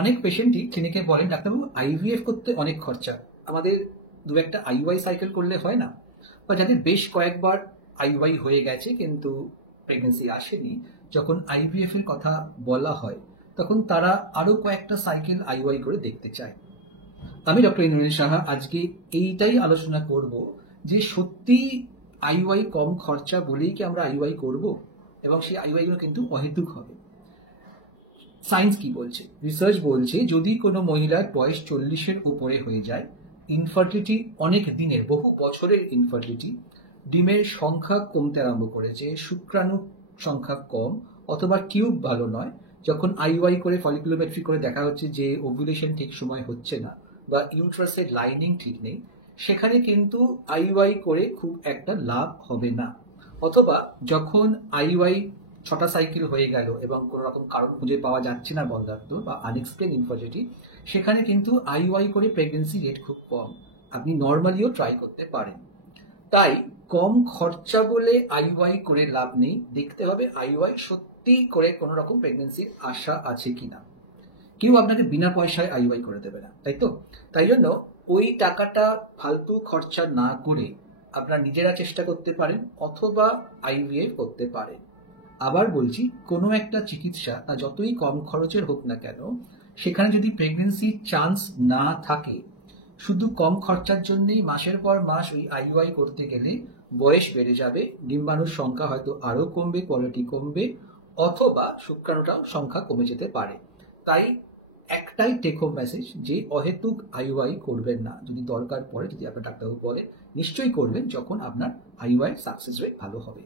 অনেক পেশেন্টই ক্লিনিকে বলেন, ডাক্তারবাবু আইভিএফ করতে অনেক খরচা, আমাদের দু একটা আইওয়াই সাইকেল করলে হয় না? বা যাদের বেশ কয়েকবার আইওয়াই হয়ে গেছে কিন্তু প্রেগনেন্সি আসেনি, যখন আইভিএফ এর কথা বলা হয় তখন তারা আরো কয়েকটা সাইকেল আইওয়াই করে দেখতে চায়। আমি ডক্টর ইন্দ্রনীল সাহা আজকে এইটাই আলোচনা করব যে সত্যি আইওয়াই কম খরচা বলেই কি আমরা আইওয়াই করব, এবং সেই আইওয়াই গুলো কিন্তু অহেতুক হবে। সায়েন্স কি বলছে? রিসার্চ বলছে যদি কোনো মহিলার বয়স 40-এর উপরে হয়ে যায়, ইনফার্টিলিটি অনেক দিনের, বহু বছরের ইনফার্টিলিটি, ডিমের সংখ্যা কমতে আরম্ভ করেছে, শুক্রাণু সংখ্যা কম, অথবা টিউব ভালো নয়, যখন আইওয়াই করে ফলিকুলোমেট্রি করে দেখা হচ্ছে যে ওভুলেশন ঠিক সময় হচ্ছে না বা ইউট্রাসের লাইনিং ঠিক নেই, সেখানে কিন্তু আইওয়াই করে খুব একটা লাভ হবে না। অথবা যখন আইওয়াই 6টা সাইকেল হয়ে গেল এবং কোনো রকম কারণ খুঁজে পাওয়া যাচ্ছে না বন্ধাত্ম বা আনএক্সপ্লেন ইনফার্টিলিটি, সেখানে কিন্তু আইওয়াই করে প্রেগনেন্সি রেট খুব কম, আপনি নর্মালিও ট্রাই করতে পারেন। তাই কম খরচা বলে আইওয়াই করে লাভ নেই, দেখতে হবে আইওয়াই সত্যি করে কোনো রকম প্রেগনেন্সির আশা আছে কিনা। কেউ আপনাকে বিনা পয়সায় আইওয়াই করে দেবে না, তাই তো? তাই জন্য ওই টাকাটা ফালতু খরচা না করে আপনারা নিজেরা চেষ্টা করতে পারেন অথবা আইভিএফ করতে পারেন। আবার বলছি, কোনো একটা চিকিৎসা তা যতই কম খরচের হোক না কেন, সেখানে যদি প্রেগনেন্সির চান্স না থাকে, শুধু কম খরচার জন্যই মাসের পর মাস ওই আইওআই করতে গেলে বয়স বেড়ে যাবে, ডিম্বাণুর সংখ্যা হয়তো আরো কমবে, কোয়ালিটি কমবে, অথবা শুক্রাণুটাও সংখ্যা কমে যেতে পারে। তাই একটাই টেক হোম মেসেজ, যে অহেতুক আইওআই করবেন না। যদি দরকার পড়ে, যদি আপনার ডাক্তারবাবু বলে, নিশ্চয়ই করবেন যখন আপনার আইওআই সাকসেস রেট ভালো হবে।